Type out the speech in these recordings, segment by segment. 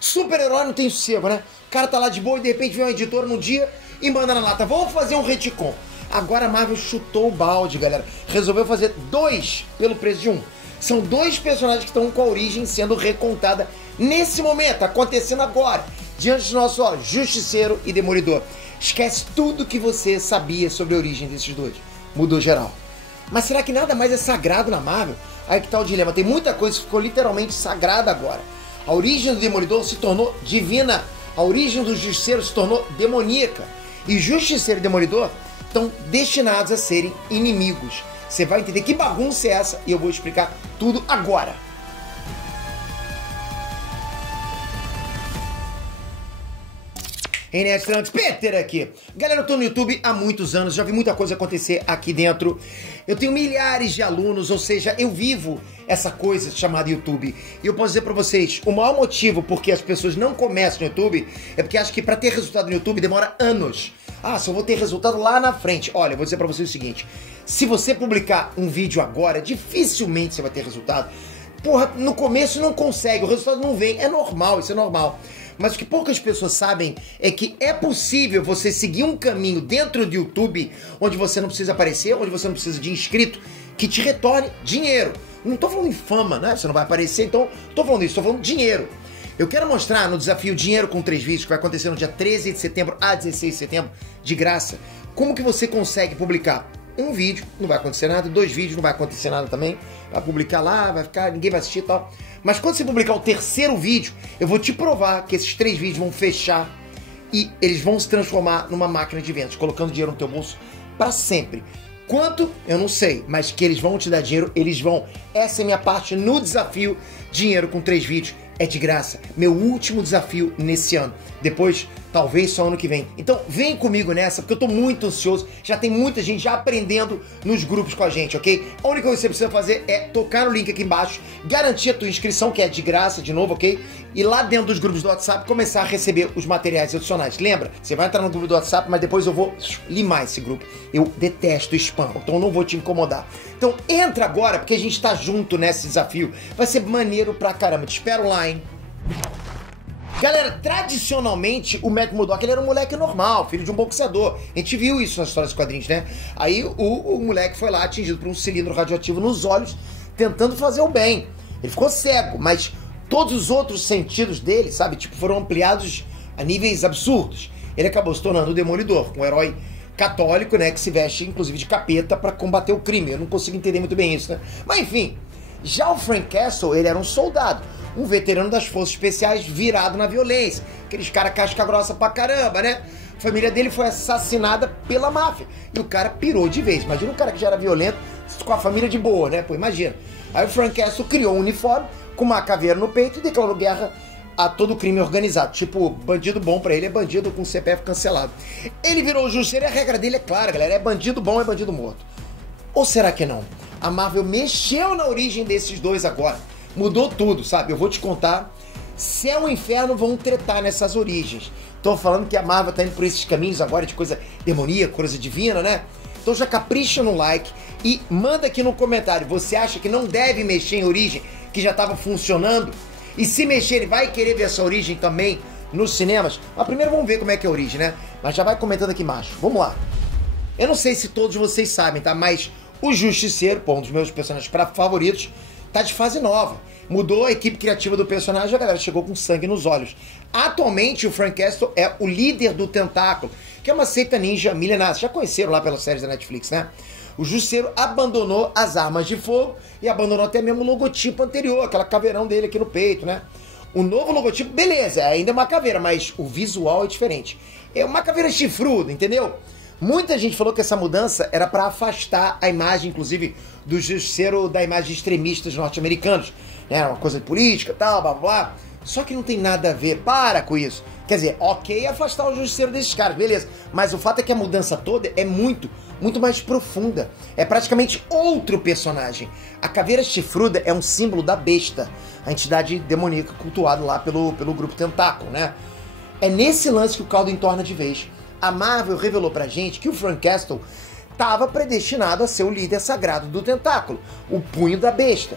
Super-herói não tem sossego, né? O cara tá lá de boa e de repente vem uma editora num dia e manda na lata, vamos fazer um retcon. Agora a Marvel chutou o balde, galera. Resolveu fazer 2 pelo preço de 1. São 2 personagens que estão com a origem sendo recontada nesse momento, acontecendo agora, diante do nosso Justiceiro e Demolidor. Esquece tudo que você sabia sobre a origem desses dois. Mudou geral. Mas será que nada mais é sagrado na Marvel? Aí que tá o dilema. Tem muita coisa que ficou literalmente sagrada agora. A origem do Demolidor se tornou divina. A origem do Justiceiro se tornou demoníaca. E Justiceiro e Demolidor estão destinados a serem inimigos. Você vai entender que bagunça é essa e eu vou explicar tudo agora. Nerd Trunks, Peter aqui. Galera, eu tô no YouTube há muitos anos, já vi muita coisa acontecer aqui dentro. Eu tenho milhares de alunos, ou seja, eu vivo essa coisa chamada YouTube. E eu posso dizer pra vocês, o maior motivo porque as pessoas não começam no YouTube é porque acham que pra ter resultado no YouTube demora anos. Ah, só vou ter resultado lá na frente. Olha, eu vou dizer pra vocês o seguinte, se você publicar um vídeo agora, dificilmente você vai ter resultado. Porra, no começo não consegue, o resultado não vem, é normal, isso é normal. Mas o que poucas pessoas sabem é que é possível você seguir um caminho dentro do YouTube onde você não precisa aparecer, onde você não precisa de inscrito, que te retorne dinheiro. Não tô falando em fama, né? Você não vai aparecer, então tô falando isso, tô falando dinheiro. Eu quero mostrar no desafio Dinheiro com 3 vídeos, que vai acontecer no dia 13 de setembro a 16 de setembro, de graça, como que você consegue publicar um vídeo, não vai acontecer nada, 2 vídeos, não vai acontecer nada também, vai publicar lá, vai ficar, ninguém vai assistir e tal. Mas quando você publicar o 3º vídeo, eu vou te provar que esses 3 vídeos vão fechar e eles vão se transformar numa máquina de vendas, colocando dinheiro no teu bolso para sempre. Quanto? Eu não sei, mas que eles vão te dar dinheiro, eles vão. Essa é a minha parte no desafio Dinheiro com 3 vídeos. É de graça. Meu último desafio nesse ano. Depois, talvez só ano que vem. Então, vem comigo nessa, porque eu tô muito ansioso. Já tem muita gente já aprendendo nos grupos com a gente, ok? A única coisa que você precisa fazer é tocar no link aqui embaixo, garantir a tua inscrição, que é de graça, de novo, ok? E lá dentro dos grupos do WhatsApp, começar a receber os materiais adicionais. Lembra? Você vai entrar no grupo do WhatsApp, mas depois eu vou limar esse grupo. Eu detesto spam, então eu não vou te incomodar. Então, entra agora, porque a gente tá junto nesse desafio. Vai ser maneiro pra caramba. Te espero lá, hein? Galera, tradicionalmente o Mac Murdock ele era um moleque normal, filho de um boxeador. A gente viu isso nas histórias dos quadrinhos, né? Aí o moleque foi lá atingido por um cilindro radioativo nos olhos, tentando fazer o bem. Ele ficou cego, mas todos os outros sentidos dele, sabe, tipo, foram ampliados a níveis absurdos. Ele acabou se tornando o Demolidor, um herói católico, né, que se veste inclusive de capeta pra combater o crime. Eu não consigo entender muito bem isso, né? Mas enfim, já o Frank Castle, ele era um soldado, um veterano das forças especiais virado na violência. Aqueles caras casca grossa pra caramba, né? A família dele foi assassinada pela máfia. E o cara pirou de vez. Imagina um cara que já era violento com a família de boa, né? Pô, imagina. Aí o Frank Castle criou um uniforme com uma caveira no peito e declarou guerra a todo crime organizado. Tipo, bandido bom pra ele é bandido com CPF cancelado. Ele virou o Justiceiro e a regra dele é clara, galera. É bandido bom, é bandido morto. Ou será que não? A Marvel mexeu na origem desses dois agora. Mudou tudo, sabe? Eu vou te contar. Céu e inferno vão tretar nessas origens. Tô falando que a Marvel tá indo por esses caminhos agora de coisa demoníaca, coisa divina, né? Então já capricha no like e manda aqui no comentário. Você acha que não deve mexer em origem, que já tava funcionando? E se mexer, ele vai querer ver essa origem também nos cinemas? Mas primeiro vamos ver como é que é a origem, né? Mas já vai comentando aqui embaixo. Vamos lá. Eu não sei se todos vocês sabem, tá? Mas o Justiceiro, pô, um dos meus personagens favoritos, tá de fase nova. Mudou a equipe criativa do personagem, a galera chegou com sangue nos olhos. Atualmente, o Frank Castle é o líder do Tentáculo, que é uma seita ninja milenar. Vocês já conheceram lá pelas séries da Netflix, né? O Justiceiro abandonou as armas de fogo e abandonou até mesmo o logotipo anterior, aquela caveirão dele aqui no peito, né? O novo logotipo, beleza, ainda é uma caveira, mas o visual é diferente. É uma caveira chifruda, entendeu? Muita gente falou que essa mudança era para afastar a imagem, inclusive, do Justiceiro da imagem de extremistas norte-americanos. Né? Uma coisa política, tal, blá, blá, blá. Só que não tem nada a ver. Para com isso. Quer dizer, ok afastar o Justiceiro desses caras, beleza. Mas o fato é que a mudança toda é muito mais profunda. É praticamente outro personagem. A caveira chifruda é um símbolo da besta, a entidade demoníaca cultuada lá pelo grupo Tentáculo, né? É nesse lance que o caldo entorna de vez. A Marvel revelou pra gente que o Frank Castle estava predestinado a ser o líder sagrado do Tentáculo, o punho da besta.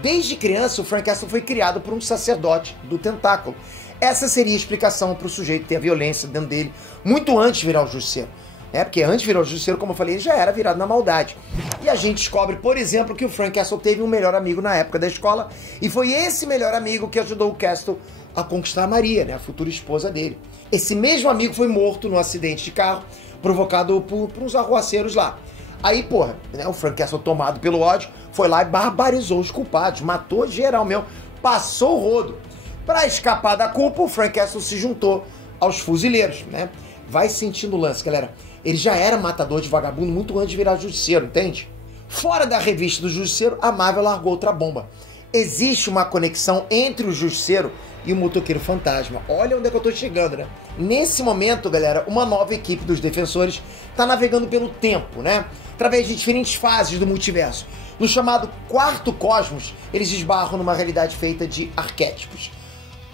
Desde criança, o Frank Castle foi criado por um sacerdote do Tentáculo. Essa seria a explicação para o sujeito ter a violência dentro dele muito antes de virar o Justiceiro. Porque antes de virar o Justiceiro, como eu falei, ele já era virado na maldade. E a gente descobre, por exemplo, que o Frank Castle teve um melhor amigo na época da escola, e foi esse melhor amigo que ajudou o Castle a conquistar a Maria, né, a futura esposa dele. Esse mesmo amigo foi morto num acidente de carro provocado por uns arruaceiros lá. Aí, porra, né, o Frank Castle, tomado pelo ódio, foi lá e barbarizou os culpados, matou geral mesmo, passou o rodo. Para escapar da culpa, o Frank Castle se juntou aos fuzileiros, né? Vai sentindo o lance, galera. Ele já era matador de vagabundo muito antes de virar Justiceiro, entende? Fora da revista do Justiceiro, a Marvel largou outra bomba. Existe uma conexão entre o Justiceiro e o Motoqueiro Fantasma. Olha onde é que eu tô chegando, né? Nesse momento, galera, uma nova equipe dos Defensores tá navegando pelo tempo, né? Através de diferentes fases do multiverso. No chamado Quarto Cosmos, eles esbarram numa realidade feita de arquétipos.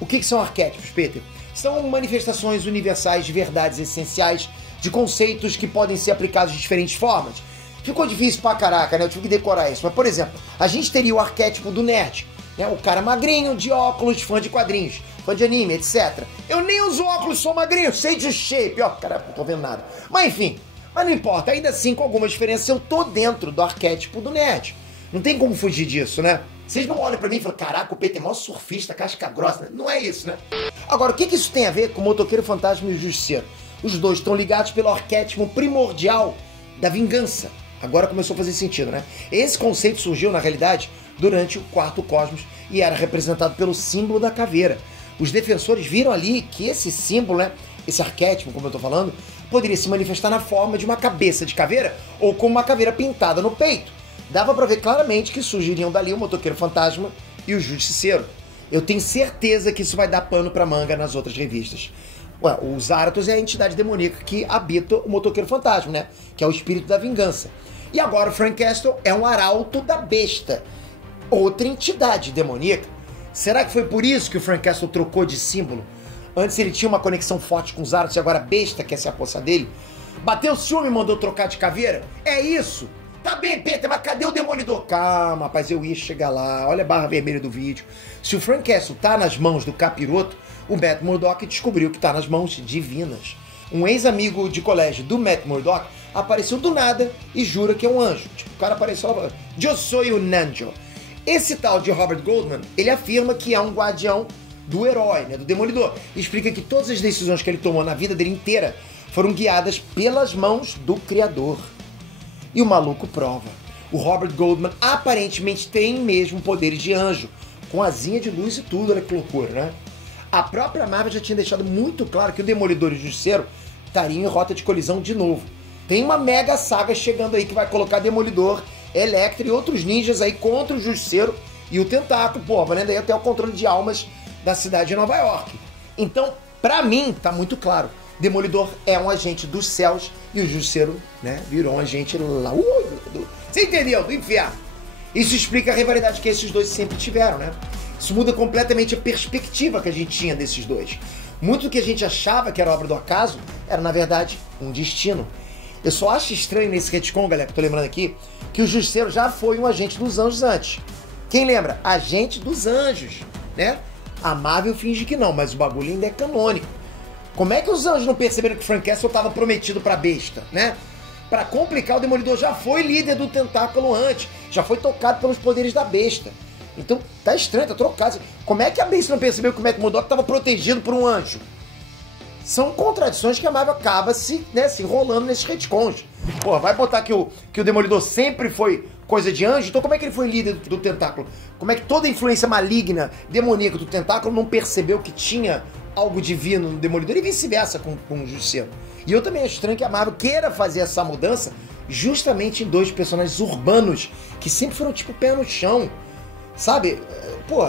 O que são arquétipos, Peter? São manifestações universais de verdades essenciais, de conceitos que podem ser aplicados de diferentes formas. Ficou difícil pra caraca, né? Eu tive que decorar isso. Mas, por exemplo, a gente teria o arquétipo do nerd, né? O cara magrinho, de óculos, fã de quadrinhos, fã de anime, etc. Eu nem uso óculos, sou magrinho, sei de shape. Ó, caraca, não tô vendo nada. Mas enfim, mas não importa. Ainda assim, com algumas diferenças, eu tô dentro do arquétipo do nerd. Não tem como fugir disso, né? Vocês não olham pra mim e falam, caraca, o Peter é mó surfista, casca grossa. Não é isso, né? Agora, o que isso tem a ver com o Motoqueiro Fantasma e o Justiceiro? Os dois estão ligados pelo arquétipo primordial da vingança. Agora começou a fazer sentido, né? Esse conceito surgiu, na realidade, durante o Quarto Cosmos e era representado pelo símbolo da caveira. Os Defensores viram ali que esse símbolo, né, esse arquétipo, como eu tô falando, poderia se manifestar na forma de uma cabeça de caveira ou como uma caveira pintada no peito. Dava pra ver claramente que surgiriam dali o Motoqueiro Fantasma e o Justiceiro. Eu tenho certeza que isso vai dar pano pra manga nas outras revistas. Ué, o Zarathos é a entidade demoníaca que habita o Motoqueiro Fantasma, né? Que é o espírito da vingança. E agora o Frank Castle é um arauto da besta. Outra entidade demoníaca. Será que foi por isso que o Frank Castle trocou de símbolo? Antes ele tinha uma conexão forte com o Zarathos e agora a besta quer se apossar dele? Bateu o ciúme e mandou trocar de caveira? É isso? Tá bem, Peter, mas cadê o Demolidor? Calma, rapaz, eu ia chegar lá. Olha a barra vermelha do vídeo. Se o Frank Castle tá nas mãos do capiroto, o Matt Murdock descobriu que tá nas mãos divinas. Um ex-amigo de colégio do Matt Murdock apareceu do nada e jura que é um anjo. Tipo, o cara apareceu lá falando, eu sou um anjo. Esse tal de Robert Goldman, ele afirma que é um guardião do herói, né, do Demolidor. E explica que todas as decisões que ele tomou na vida dele inteira foram guiadas pelas mãos do Criador. E o maluco prova. O Robert Goldman aparentemente tem mesmo poderes de anjo, com asinha de luz e tudo, olha que loucura, né? A própria Marvel já tinha deixado muito claro que o Demolidor e o Justiceiro estariam em rota de colisão de novo. Tem uma mega saga chegando aí que vai colocar Demolidor, Elektra e outros ninjas aí contra o Justiceiro e o Tentáculo, pô, valendo aí até o controle de almas da cidade de Nova York. Então, pra mim, tá muito claro. Demolidor é um agente dos céus e o Justiceiro, né, virou um agente lá. Você entendeu? Do inferno. Isso explica a rivalidade que esses dois sempre tiveram, né? Isso muda completamente a perspectiva que a gente tinha desses dois. Muito do que a gente achava que era obra do acaso era, na verdade, um destino. Eu só acho estranho nesse retcon, galera, que eu tô lembrando aqui, que o Justiceiro já foi um agente dos anjos antes. Quem lembra? Agente dos anjos, né? A Marvel finge que não, mas o bagulho ainda é canônico. Como é que os anjos não perceberam que o Frank Castle estava prometido pra besta, né? Pra complicar, o Demolidor já foi líder do Tentáculo antes, já foi tocado pelos poderes da besta. Então, tá estranho, tá trocado. Como é que a besta não percebeu que o Matt Murdock estava protegido por um anjo? São contradições que a Marvel acaba se enrolando nesses retcons. Pô, vai botar que o Demolidor sempre foi coisa de anjo, então como é que ele foi líder do Tentáculo? Como é que toda a influência maligna, demoníaca do Tentáculo não percebeu que tinha algo divino no Demolidor e vice-versa com o Justiceiro? E eu também acho estranho que a Marvel queira fazer essa mudança justamente em dois personagens urbanos que sempre foram tipo pé no chão, sabe? Pô,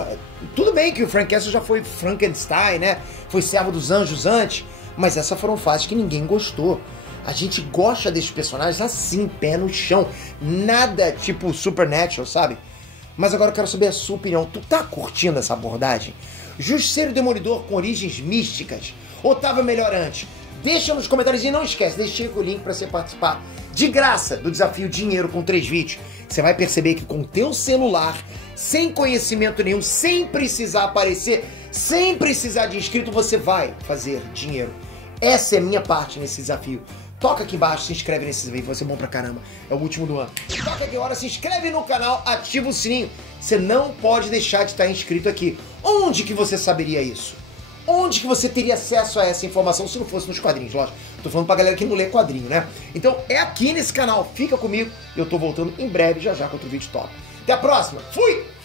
tudo bem que o Frank Castle já foi Frankenstein, né? Foi servo dos anjos antes, mas essas foram fases que ninguém gostou. A gente gosta desses personagens assim, pé no chão. Nada tipo Supernatural, sabe? Mas agora eu quero saber a sua opinião. Tu tá curtindo essa abordagem? Justiceiro e Demolidor com origens místicas? Ou tava melhor antes? Deixa nos comentários e não esquece, deixei o link para você participar de graça do desafio Dinheiro com 3 vídeos. Você vai perceber que com o teu celular, sem conhecimento nenhum, sem precisar aparecer, sem precisar de inscrito, você vai fazer dinheiro. Essa é a minha parte nesse desafio. Toca aqui embaixo, se inscreve nesse vídeo, vai ser bom pra caramba. É o último do ano. Toca aqui agora, se inscreve no canal, ativa o sininho. Você não pode deixar de estar inscrito aqui. Onde que você saberia isso? Onde que você teria acesso a essa informação se não fosse nos quadrinhos, lógico? Tô falando pra galera que não lê quadrinho, né? Então é aqui nesse canal, fica comigo. Eu tô voltando em breve, já com outro vídeo top. Até a próxima, fui!